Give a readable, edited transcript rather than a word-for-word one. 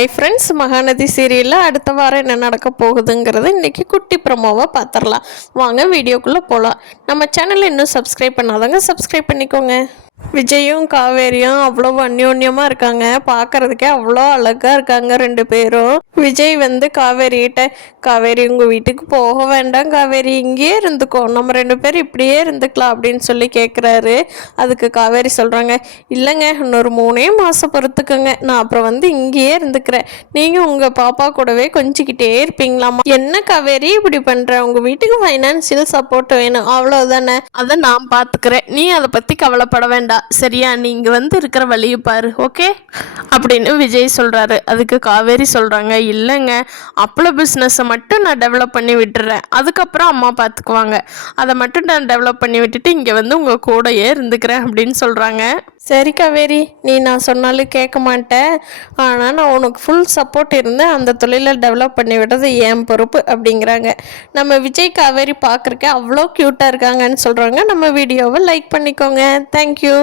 Hi friends, Mahanadi சீரியலில் அடுத்த வாரம் என்ன நடக்க போகுதுங்கிறது இன்றைக்கி குட்டி ப்ரமோவாக பார்த்துடலாம். வாங்க வீடியோக்குள்ளே போகலாம். நம்ம சேனலை இன்னும் சப்ஸ்கிரைப் பண்ணாதவங்க சப்ஸ்கிரைப் பண்ணிக்கோங்க. விஜயும் காவேரியும் அவ்வளோ அந்யோன்யமாக இருக்காங்க. பார்க்குறதுக்கே அவ்வளோ அழகாக இருக்காங்க ரெண்டு பேரும். விஜய் வந்து காவேரிகிட்ட, காவேரி உங்கள் வீட்டுக்கு போக வேண்டாம் காவேரி, இங்கேயே இருந்துக்கோ, நம்ம ரெண்டு பேரும் இப்படியே இருந்துக்கலாம் அப்படின்னு சொல்லி கேட்குறாரு. அதுக்கு காவேரி சொல்கிறாங்க, இல்லைங்க இன்னொரு 3 மாதம் பொறுத்துக்கோங்க, நான் அப்புறம் வந்து இங்கேயே இருந்துக்கிறேன், நீங்கள் உங்கள் பாப்பா கூடவே கொஞ்சிக்கிட்டே இருப்பீங்களாமா. என்ன காவேரி இப்படி பண்ணுற, உங்கள் வீட்டுக்கு ஃபைனான்சியல் சப்போர்ட் வேணும் அவ்வளோதானே, அதை நான் பார்த்துக்கிறேன், நீ அதை பற்றி கவலைப்பட வேண்டாம் சரியா, நீங்க வந்து இருக்கிற வழியை பாரு ஓகே அப்படின்னு விஜய் சொல்றாரு. அதுக்கு காவேரி சொல்றாங்க, இல்லைங்க அப்பள பிஸ்னஸை மட்டும் நான் டெவலப் பண்ணி விட்டுறேன், அதுக்கப்புறம் அம்மா பார்த்துக்குவாங்க, அதை மட்டும் நான் டெவலப் பண்ணி விட்டுட்டு இங்கே வந்து உங்கள் கூடையே இருந்துக்கிறேன் அப்படின்னு சொல்கிறாங்க. சரி காவேரி, நீ நான் சொன்னாலும் கேட்க மாட்டேன், ஆனால் நான் உனக்கு ஃபுல் சப்போர்ட் இருந்தேன், அந்த தொழிலை டெவலப் பண்ணி விடுறது என் பொறுப்பு அப்படிங்கிறாங்க. நம்ம விஜய் காவேரி பார்க்குறக்க அவ்வளோ க்யூட்டாக இருக்காங்கன்னு சொல்கிறாங்க. நம்ம வீடியோவை லைக் பண்ணிக்கோங்க. தேங்க்யூ.